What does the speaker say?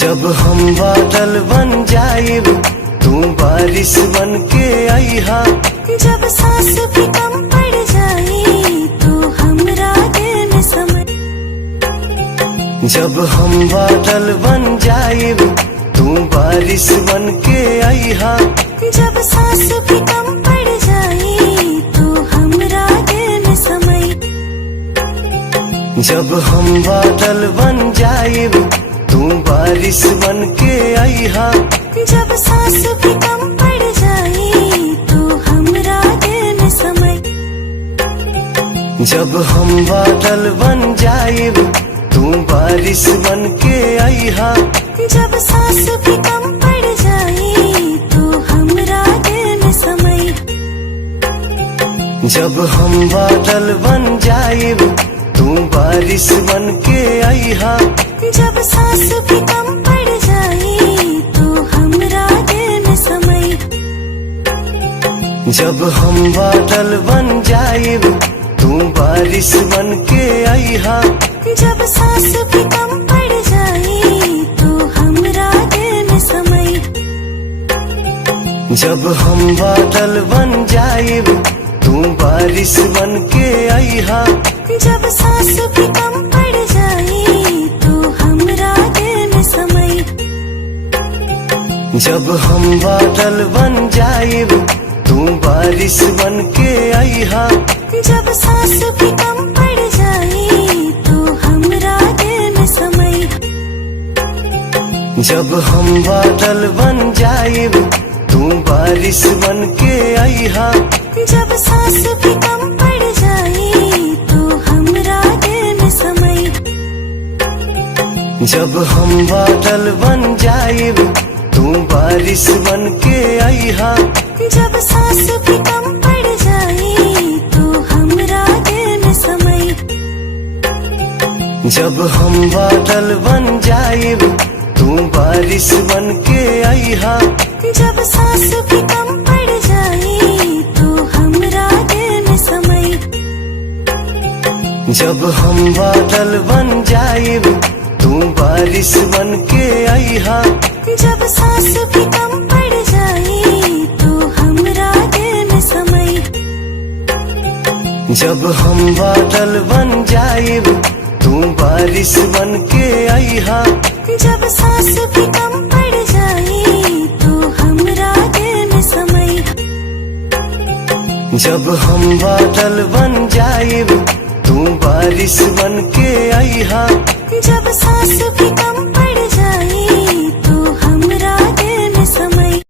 जब हम बादल बन जाइब तू बारिश बन के आईहा। जब सांस भी कम पड़ जाए तो हमरा दिल में समय। जब हम बादल बन जाइब तू बारिश बन के आईहा। जब सांस भी कम पड़ जाए तो हमरा दिल में समय। जब हम बादल बन जाइब तू बारिश बन के आईहा। जब सांस भी कम पड़ जाए तो हमरा दिल में समय। जब हम बादल बन जाइब तू बारिश बन के आईहा। जब सांस भी कम पड़ जाए तो हमरा दिल में समय। जब हम बादल बन जाइब तू बारिश बन के आईहा। जब सांस भी कम पड़ जाए तो हमरा दिल में समय। जब हम बादल बन जाइब तू बारिश बन के आईहा। जब सांस भी कम पड़ जाए तो हमरा दिल में समय। जब हम बादल बन जाइब तू बारिश बन के आईहा। जब सांस भी कम पड़ जाए तो हमरा दिल में समय। जब हम बादल बन जाइब तू बारिश बन के आईहा। जब सांस भी कम पड़ जाए तो हमरा दिल में समय। जब हम बादल बन जाइब तू बारिश बन के आईहा। जब सांस भी कम पड़ जाए तो हमरा दिल में समय। जब हम बादल बन जाइब तू बारिश बन के आईहा। जब सांस भी कम पड़ जाए तो हमरा दिल में समय। जब हम बादल बन जाइब तू बारिश बन के आईहा। जब सांस भी कम पड़ जाए तो हमरा दिल में समय। जब हम बादल बन जाइब तू बारिश बन के आईहा। जब सांस भी कम पड़ जाए तो हमरा दिल में समय। जब हम बादल बन जाइब तू बारिश बन के आईहा। जब सांस भी कम पड़ जाए तो हमरा दिल में समय। जब हम बादल बन जाइब तू बारिश बन के आईहा। जब सांस भी कम